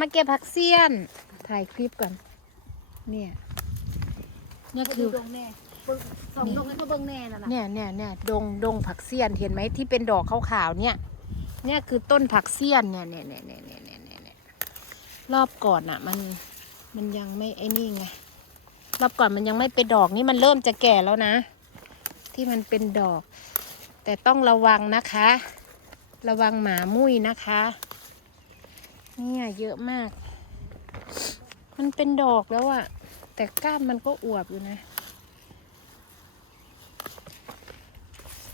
มาเก็บผักเซียน ถ่ายคลิปก่อน เนี่ยเนี่ยคือดงแน่สองดงให้เขบ่งแน่น่ะเนี่ยเนี่ยเนี่ยดงดงผักเซียนเห็นไหมที่เป็นดอกขาวๆเนี่ย เนี่ยคือต้นผักเซียนเนี่ยเนี่ยเนี่ยเนี่ยเนี่ยเนี่ยรอบก่อนอะ มันมันยังไม่ไอ้นี่ไงรอบก่อนมันยังไม่เป็นดอกนี่มันเริ่มจะแก่แล้วนะ ที่มันเป็นดอก แต่ต้องระวังนะคะ ระวังหมามุ้ยนะคะ เนี่ยเยอะมาก มันเป็นดอกแล้วอะแต่ก้านมันก็อวบอยู่นะ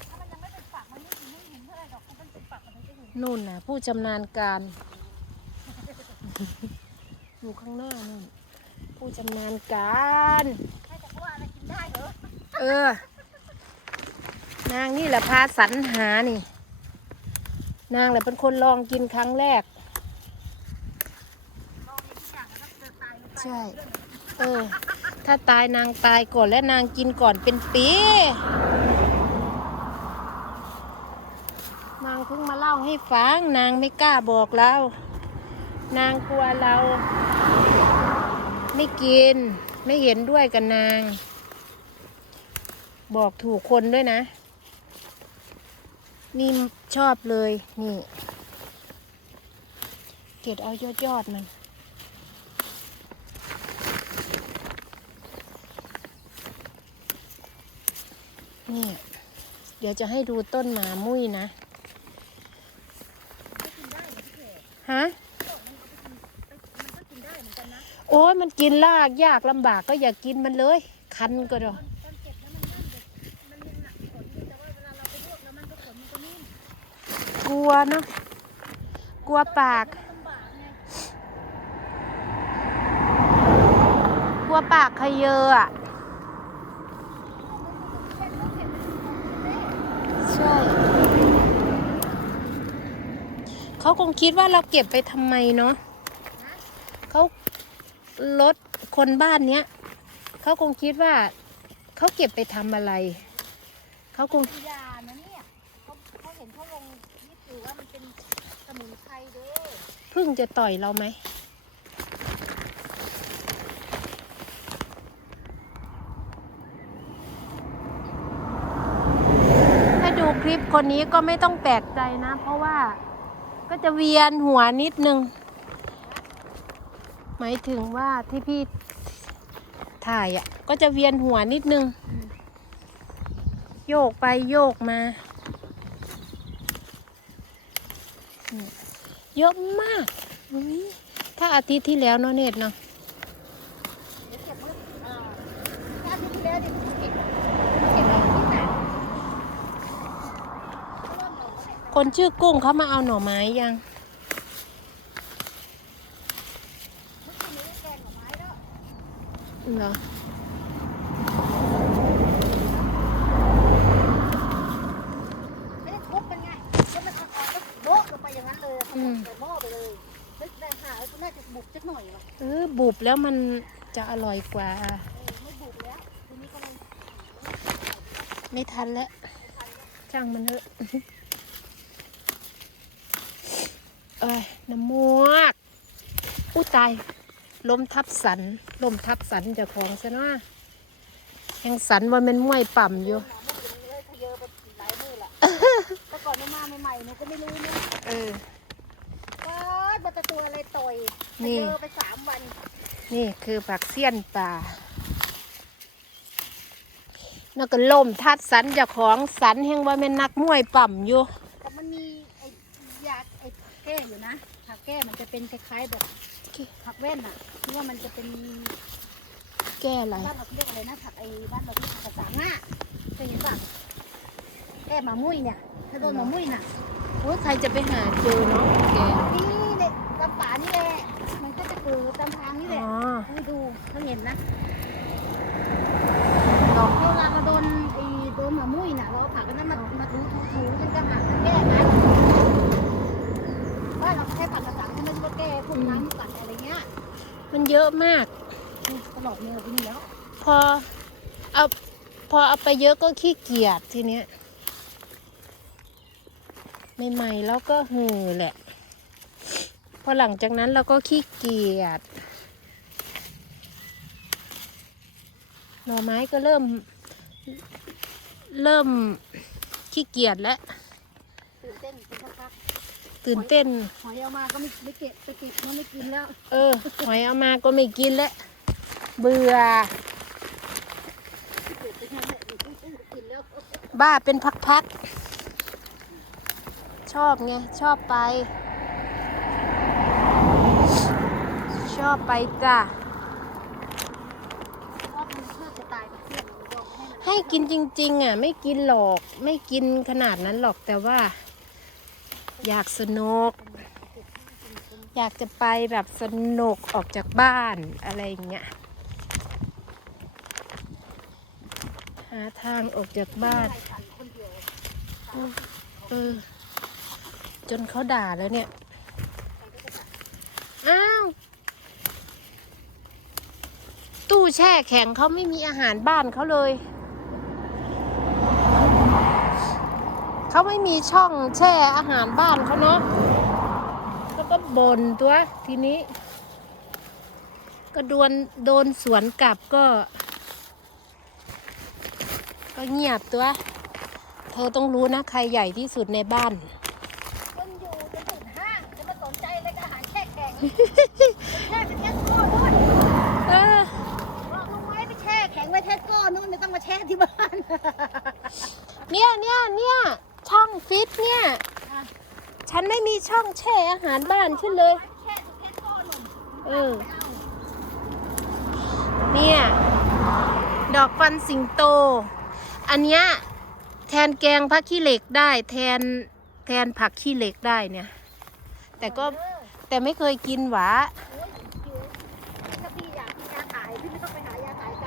ถ้ามันยังไม่เป็นฝักมันไม่ไม่เห็นเท่าไหร่ดอกถ้ามันเป็นฝักมันถึงจะเห็นนู่นนะผู้ชำนาญการ อยู่ข้างหน้านู่นผู้ชำนาญการให้แต่ว่าอะไรกินได้เหรอเออ นางนี่แหละพาสรรหานี่ นางแหละเป็นคนลองกินครั้งแรก ลองเองทุกอย่างแล้วก็เจอตายลงไป ใช่ เออ ถ้าตายนางตายก่อนและนางกินก่อนเป็นปี นางเพิ่งมาเล่าให้ฟัง นางไม่กล้าบอกเรา นางกลัวเรา ไม่กิน ไม่เห็นด้วยกับนาง บอกถูกคนด้วยนะ นี่ชอบเลย นี่ เกดเอายอดยอดๆมัน นี่เดี๋ยวจะให้ดูต้นหมามุ้ยนะ ฮะโอ้ยมันกินลากยากลำบากก็อย่ากินมันเลย คันก็ดอกกลัวเนาะกลัวปาก กลัวปากขยเยอะ เขาคงคิดว่าเราเก็บไปทำไมเนาะเขารถคนบ้านเนี้ยเขาคงคิดว่าเขาเก็บไปทำอะไรเขาคงยานะเนี่ยเขาเขาเห็นเขาลงนี่ถือว่ามันเป็นสมุนไพรเด้อเพิ่งจะต่อยเราไหมถ้าดูคลิปคนนี้ก็ไม่ต้องแปลกใจนะ เพราะว่า ก็จะเวียนหัวนิดนึง หมายถึงว่าที่พี่ถ่ายอะ ก็จะเวียนหัวนิดนึง โยกไปโยกมา เยอะมาก ถ้าอาทิตย์ที่แล้วเนาะเนตเนาะ เดี๋ยวเก็บไว้อ่าถ้าอาทิตย์ที่แล้วเดี๋ยวเก็บเก็บไว้ที่ไหนเริ่มลงแล้วเนี่ย คนชื่อกุ้งเขามาเอาหน่อไม้ยังเมื่อคืนนี้แกงหน่อไม้แล้วเหรอไม่ได้ทุบเป็นไงทุบเป็นอ่อนๆก็โบ๊ะลงไปอย่างนั้นเลยเอาใส่หม้อไปเลยนึกได้หาแล้วน่าจะบุกจักหน่อยว่ะเออบุบแล้วมันจะอร่อยกว่า เออไม่บุกแล้วทีนี้ก็เลย ไม่ทันแล้วช่างมันเถอะ เอ้ยน้ำมวกอู้ตายลมทับสันลมทับสันเจะของซะเนาะแหงสันว่ามันม่วยปั่มอยู่หนอนไม่ถึงเลยทะเยอไปหลายมือละแต่ก่อนหนูมาใหม่ๆหนูก็ไม่รู้นะเออก็บัตรตัวอะไรต่อยนี่ทะเยอไปสามวัน นี่คือผักเสี้ยนป่าแล้วก็ลมทับสันเจะของสันแห่งว่าแม่นนักมวยปั่มอยู่ แต่มันมีไอ้ยาไอ้ แก้อยู่นะ ผักแก้มันจะเป็นคล้ายๆแบบผักแว่นอะที่ว่ามันจะเป็นแก้อะไรบ้านเราเรียกอะไรนะผักไอ้บ้านเราที่ผักกระสังอะเคยเห็นป่ะแก้หมามุ้ยเนี่ยถ้าโดนหมามุ้ยน่ะโอ้ยใครจะไปหาเจอเนาะแกนี่เนี่ยลำป่านี่แหละมันก็จะเกิดตามทางนี่แหละอ๋อให้ดูเขาเห็นนะดอกเวลาเราโดนไอ้โดนหมามุ้ยน่ะเราเอาผักอันนั้นมามาถูถูถูมันก็หักแก้นะบ้านเราแค่ผักกระสังที่มันก็แก้พวกน้ำกัดอะไรเงี้ยมันเยอะมาก นี่ตลอดเนี่ยที่นี่แล้วพอเอาพอเอาไปเยอะก็ขี้เกียจทีเนี้ยใหม่ๆแล้วก็หือแหละ พอหลังจากนั้นเราก็ขี้เกียจหน่อไม้ก็เริ่ม เริ่มขี้เกียจแล้วตื่นเต้นเป็นพัก ตื่นเต้นๆหอยเอามาก็ไม่ไม่เก็บไปกินมันไม่กินแล้ว เออ หอยเอามาก็ไม่กินแล้ว เบื่อเก็บไปแค่ไหนไม่กินแล้วบ้าเป็นพักๆ ชอบไง ชอบไป ชอบไปจ้ะเพราะมันเพื่อจะตายกับเพื่อนมันยอมให้มันให้กินจริง ๆ อะ ไม่กินหรอก ไม่กินขนาดนั้นหรอกแต่ว่า อยากสนุก อยากจะไปแบบสนุกออกจากบ้านอะไรอย่างเงี้ยหาทางออกจากบ้านเออจนเขาด่าแล้วเนี่ย อ้าว ตู้แช่แข็งเขาไม่มีอาหารบ้านเขาเลย เขาไม่มีช่องแช่อาหารบ้านเขาเนาะแล้วก็บ่นตัวทีนี้ ก็โดนโดนสวนกลับก็ ก็เงียบตัว เธอต้องรู้นะ ใครใหญ่ที่สุดในบ้าน คนอยู่จะถึงห้างจะมาสนใจอะไรกับอาหารแช่แข็งแช่เป็นแค่ก้อนนู่นเออบอกลุงไว้ไปแช่แข็งไว้แค่ก้อนนู่นไม่ต้องมาแช่ที่บ้าน เนี่ยเนี่ยเนี่ยช่อง ฟิตเนี่ย ฉันไม่มีช่องแช่อาหารบ้านฉันเลยแช่แค่ก้อนนู่นเออ เนี่ย ดอกฟันสิงโต อันเนี้ยแทนแกงผักขี้เหล็กได้ แทนแทนผักขี้เหล็กได้เนี่ย แต่ก็เออแต่ไม่เคยกินหวาโอ้ยหิวถ้าพี่อยากกินยาถ่ายพี่ไม่ต้องไปหายาถ่ายใจ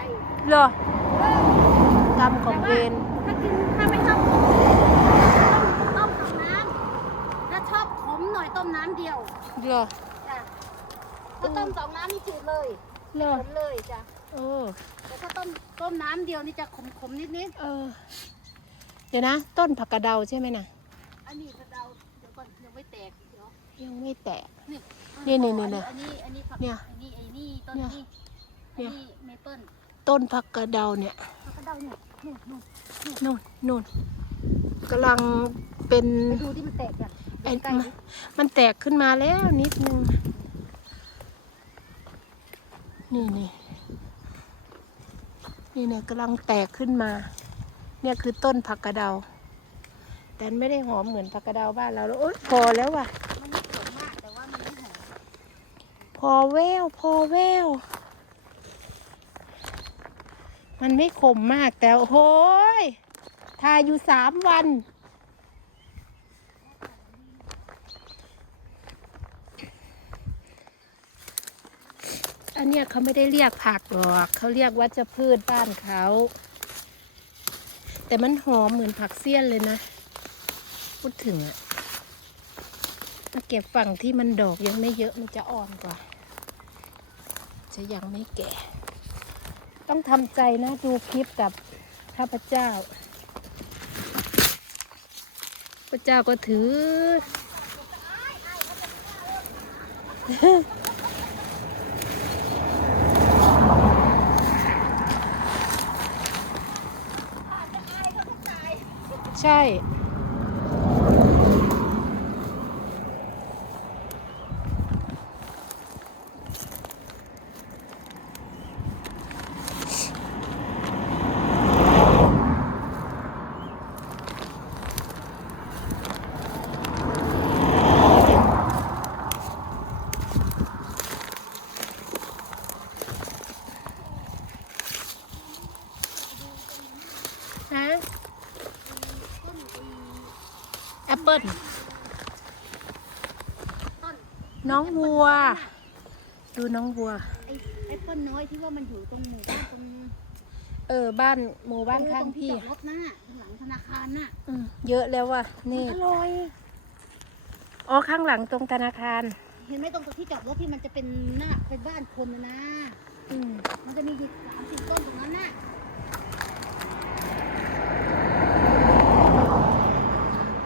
เหรอเออกรรมของเวร ถ้ากินถ้าไม่ชอบขมต้มต้มกับน้ำถ้าชอบขมหน่อย ต้มน้ำเดียวเหรอจ้ะถ้าต้มสองน้ำนี่จืดเลยเหรอขมเลยจ้ะเออ แต่ถ้าต้มต้มน้ำเดียวนี่จะขมขมนิดนิดเออ เดี๋ยวนะ ต้นผักกระเดาใช่ไหมนะๆอันนี้กระเดาเดี๋ยวก่อนยังไม่แตกเดี๋ยวยังไม่แตก นี่นี่นี่นี่นี่อันนี้อันนี้ผักเนี่ยอันนี้ไอ้นี่ต้นเนี่ยนี้เนี่อันยนี้เมเปิ้ลต้นผักกระเดาเนี่ยผักกระเดาเนี่ยนู่นนู่นนู่นนู่นกำลังเป็นไปดูที่มันแตกอะไอ้มันมันแตกขึ้นมาแล้วนิดนึง นี่นี่นี่เนี่ยกำลังแตกขึ้นมา เนี่ยคือต้นผักกระเดา แต่ไม่ได้หอมเหมือนผักกระเดาบ้านเราแล้วโอ๊ยพอแล้วว่ะมันไม่ขมมากแต่ว่ามันไม่หอมพอแววพอแววมันไม่ขมมากแต่โอ้ยทาอยู่สามวัน อันเนี้ยเขาไม่ได้เรียกผักหรอก เขาเรียกวัชพืชบ้านเขา แต่มันหอมเหมือนผักเสี้ยนเลยนะ พูดถึงอะมาเก็บฝั่งที่มันดอกยังไม่เยอะมันจะอ่อนกว่า จะยังไม่แก่ ต้องทำใจนะดูคลิปกับข้าพเจ้าพระเจ้าก็ถือ ใช่ นน้องวัว ดูน้องวัว ไอ้ไอ้ต้นน้อยที่ว่ามันอยู่ตรงหมู่บ้านตรงเออ บ้านหมู่บ้านข้างพี่ตรงที่จอดรถหน้าข้างหลังธนาคารน่ะอืมเยอะแล้วว่ะนี่อร่อย อ๋อข้างหลังตรงธนาคาร เห็นไหมตรงที่จอดรถที่มันจะเป็นหน้าเป็นบ้านคนนะนะอืมมันจะมีอยู่สามสิบต้นตรงนั้นน่ะ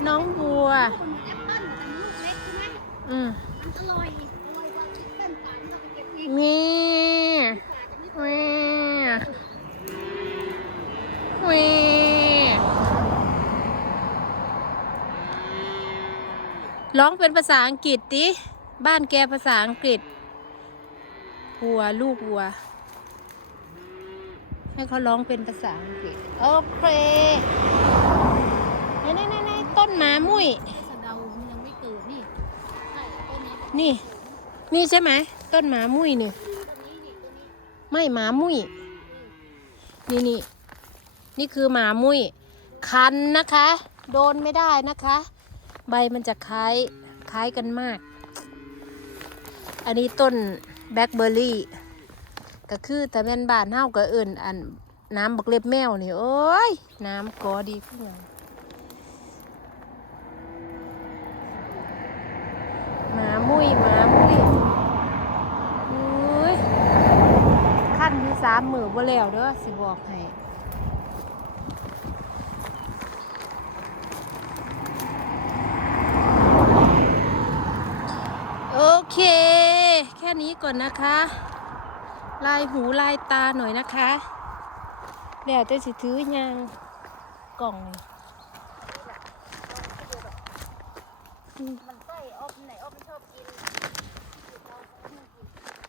น้องวัว มันเหมือนแอปเปิ้ลแต่มันลูกเล็กใช่ไหม อืม มันอร่อย ร้องเป็นภาษาอังกฤษดิบ้านแกภาษาอังกฤษวัวลูกวัว ให้เขาร้องเป็นภาษาอังกฤษ โอเคนี่นี่นี่นี่ต้นหมามุ้ยไอ้สะเดามันยังไม่เกิดนี่ใช่ต้นนี้นี่ นี่ใช่ไหม ต้นหมามุ้ยนี่ต้นนี้นี่ต้นนี้ไม่หมามุ้ย นี่นี่ นี่คือหมามุ้ย คันนะคะ โดนไม่ได้นะคะ ใบมันจะคล้ายคล้ายกันมาก อันนี้ต้นแบล็คเบอร์รี่ ก็คือแต่เป็นบานเฮาก็เอื่นอันน้ำบักเล็บแมวนี่โอ้ย น้ำกอดีขึ้นมาหมามุ้ยหมามุ้ยอุ้ยขั้นที่สามมือบ่แล้วเด้อสิบอกให้ เค แค่นี้ก่อนนะคะ ลายหูลายตาหน่อยนะคะเดี๋ยวจะสิถือยังกล่องนี่มันไส้ออฟไหนออฟไม่ชอบกิน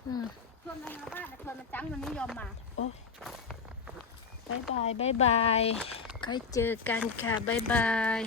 อืมชวนมันมาบ้านแต่ชวนมันจังมันไม่ยอมมาโอ้ยบายบายบายบายค่อยเจอกันค่ะบายบาย